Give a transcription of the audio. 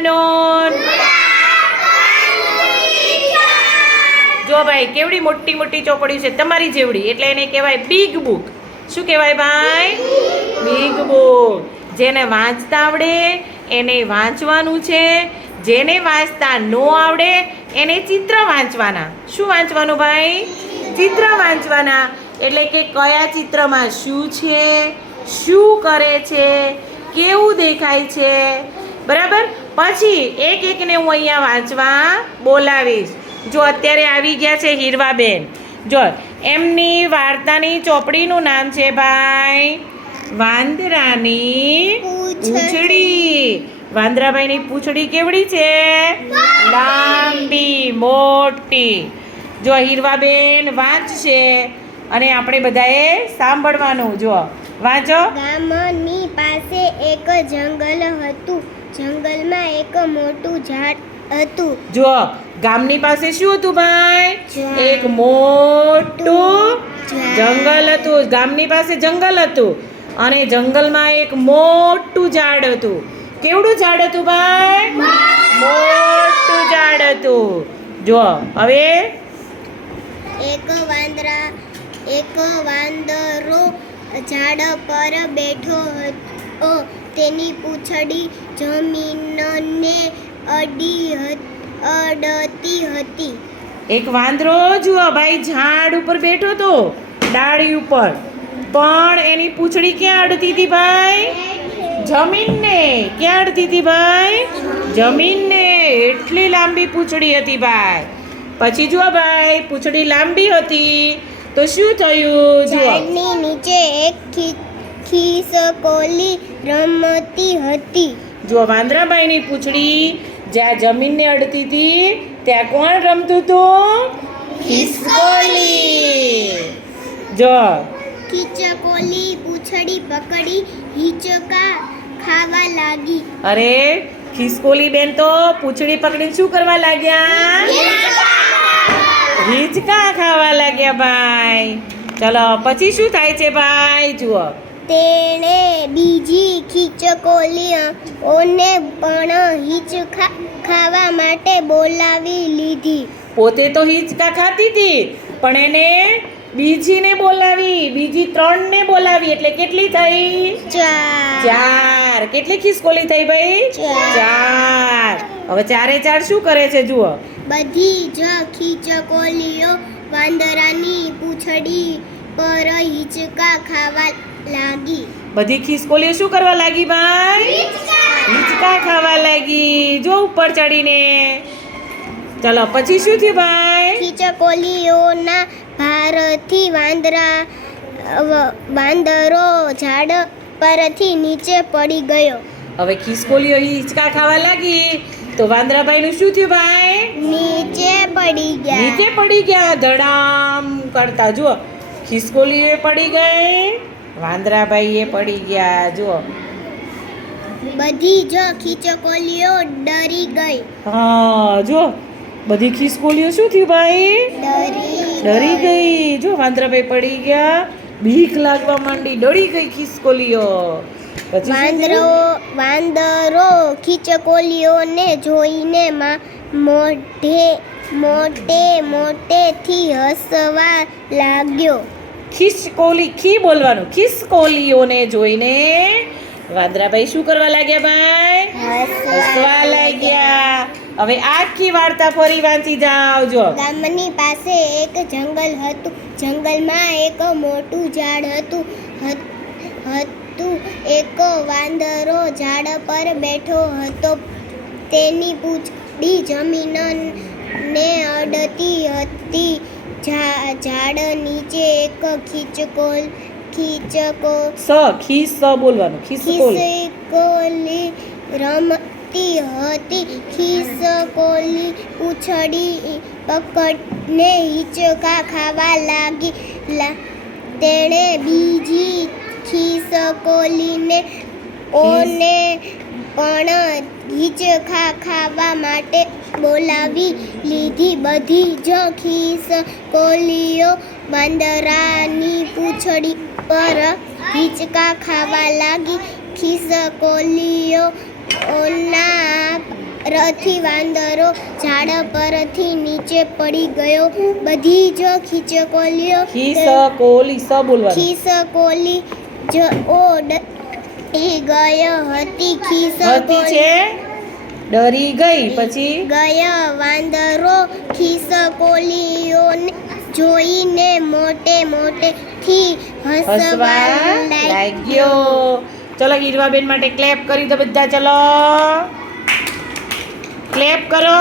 Non. જો ભાઈ, કેવડી મોટી મોટી ચોપડી છે, તમારી જેવડી. એટલે એને કહેવાય બિગ બુક શું કહેવાય ભાઈ? બિગ બુક જેને વાંચતા આવડે, એને વાંચવાનું છે. જેને વાંચતા નો આવડે, એને ચિત્ર વાંચવાના. શું વાંચવાનું ભાઈ? ચિત્ર વાંચવાના. એટલે કે કયા ચિત્રમાં શું છે, શું કરે છે, કેવું દેખાય છે. બરાબર? પછી એક એકને હું અહીંયા વાંચવા બોલાવીશ. જો અત્યારે આવી ગયા છે હીરવાબેન. જો એમની વાર્તાની ચોપડીનું નામ છે ભાઈ વાંદરાની પૂંછડી. વાંદરાભાઈની પૂંછડી કેવડી છે? લાંબી મોટી. જો હીરવાબેન વાંચશે અને આપણે બધાએ સાંભળવાનું. જો વાંચો. ગામની પાસે એક જંગલ હતું. જંગલમાં એક મોટું ઝાડ હતું. જો ગામની પાસે શું હતું ભાઈ? એક મોટું જંગલ હતું. ગામની પાસે જંગલ હતું. અને જંગલમાં એક મોટું ઝાડ હતું. કેવડું ઝાડ હતું ભાઈ? મોટું ઝાડ હતું. જો હવે? એક વાંદરા એક વાંદરો ઝાડ પર બેઠો હતો. તેની પૂંછડી જમીનને અડી હત- અડતી હતી. એક વાંદરો જુઓ ભાઈ ઝાડ ઉપર બેઠો તો ડાળી ઉપર. પણ એની પૂંછડી ક્યાં અડતી હતી ભાઈ? જમીનને. ક્યાં અડતી હતી ભાઈ? જમીનને. એટલી લાંબી પૂંછડી હતી ભાઈ. પછી જુઓ ભાઈ પૂંછડી લાંબી હતી. તો શું થયું? જુઓ. નીચે એક ખિસકોલી રમતી હતી. જુઓ વાંદરાબાઈની પૂંછડી જ્યાં જમીનને અડતી હતી ત્યાં કોણ રમતું હતું? ખિસકોલી. જો. ખિચકોલી પૂંછડી પકડી હિચકા ખાવા લાગી. અરે ખિસકોલી બેન તો પૂંછડી પકડીને શું કરવા લાગ્યા? હિંચકા. ખાવા લાગ્યા ભાઈ. ચલો પછી શું થાય છે ભાઈ? જુઓ. તેણે બીજી ખિચકોલી ઓને પણ હિંચકા ખાવા માટે બોલાવી લીધી. પોતે તો હિંચકા ખાતી હતી પણ એને બીજીને બોલાવી બીજી ત્રણને બોલાવી એટલે કેટલી થઈ? ચાર. ચાર. કેટલી ખિસકોલી થઈ ભાઈ? ચાર. ચાર. હવે ચારે ચાર શું કરે છે જુઓ. બધી જ ખીચકોલીઓ વાંદરાની પૂંછડી પર હિંચકા ખાવા લાગી. બધી ખિસકોલીઓ શું કરવા લાગી ભાઈ? હિંચકા ખાવા લાગી. જો ઉપર ચડીને. ચલો પછી શું થયું ભાઈ? ખિચકોલીઓના ભારથી વાંદરા વાંદરો ઝાડ પરથી નીચે પડી ગયો. હવે ખિસકોલીઓ હિંચકા ખાવા લાગી. તો વાંદરાભાઈનું શું થયું ભાઈ? નીચે પડી ગયા. નીચે પડી ગયા. ધડામ કરતા. જુઓ ખિસકોલીઓ પડી ગઈ. વાંદરાભાઈએ પડી ગયા જુઓ. બધી જો ખીચકોલીઓ ડરી ગઈ. હા જો બધી ખીસકોલીઓ શું થયું ભાઈ? ડરી ગઈ. જો વાંદરાભાઈ પડી ગયા. બીક લાગવા માંડી ડરી ગઈ ખીસકોલીઓ વાંદરો વાંદરો ખીચકોલીઓને જોઈને માં મોઢે મોટે મોટેથી હસવા લાગ્યો. ખિસકોલી ખી બોલવાનું? ખિસકોલીઓને જોઈને વાંદરાભાઈ શું કરવા લાગ્યા ભાઈ? હસવા લાગ્યા. હવે આખી વાર્તા ફરી વાંચી જાવજો ગામની પાસે એક જંગલ હતું. જંગલમાં એક મોટું ઝાડ હતું હતું એક વાંદરો ઝાડ પર બેઠો હતો. તેની પૂંછડી જમીનને અડતી હતી. ઝાડ નીચે એક ખીચકોલ ખીચકો સ ખી સ બોલવાનું ખીસકોલ ખીસકોલી રમતી હતી. ખીસકોલી ઉછળી પકડને હિચકા ખાવા લાગી. તેણે બીજી ખીસકોલીને ઓને પણ હિંચકા ખાવા માટે બોલાવી લીધી બધી જ ખિસકોલીઓ વાંદરાની પૂંછડી પર ગીચકા ખાવા લાગી. ખિસકોલીઓ ઓના રથી વાંદરો ઝાડ પરથી નીચે પડી ગયો. બધી જ ખીચકોલીઓ ખીસ કોલી સ બોલવાનું. ખીસકોલી જ ઓડ ઈ ગયો હતી હતી છે? ડરી ગઈ પછી? ગયા વાંદરો ખીસકોલીઓને જોઈને મોટે મોટેથી થી હસવા લાગ્યો. લાગ્યો. ચલો હીરવાબેન માટે ક્લેપ કરી દો બધા ચલો. ક્લેપ કરો.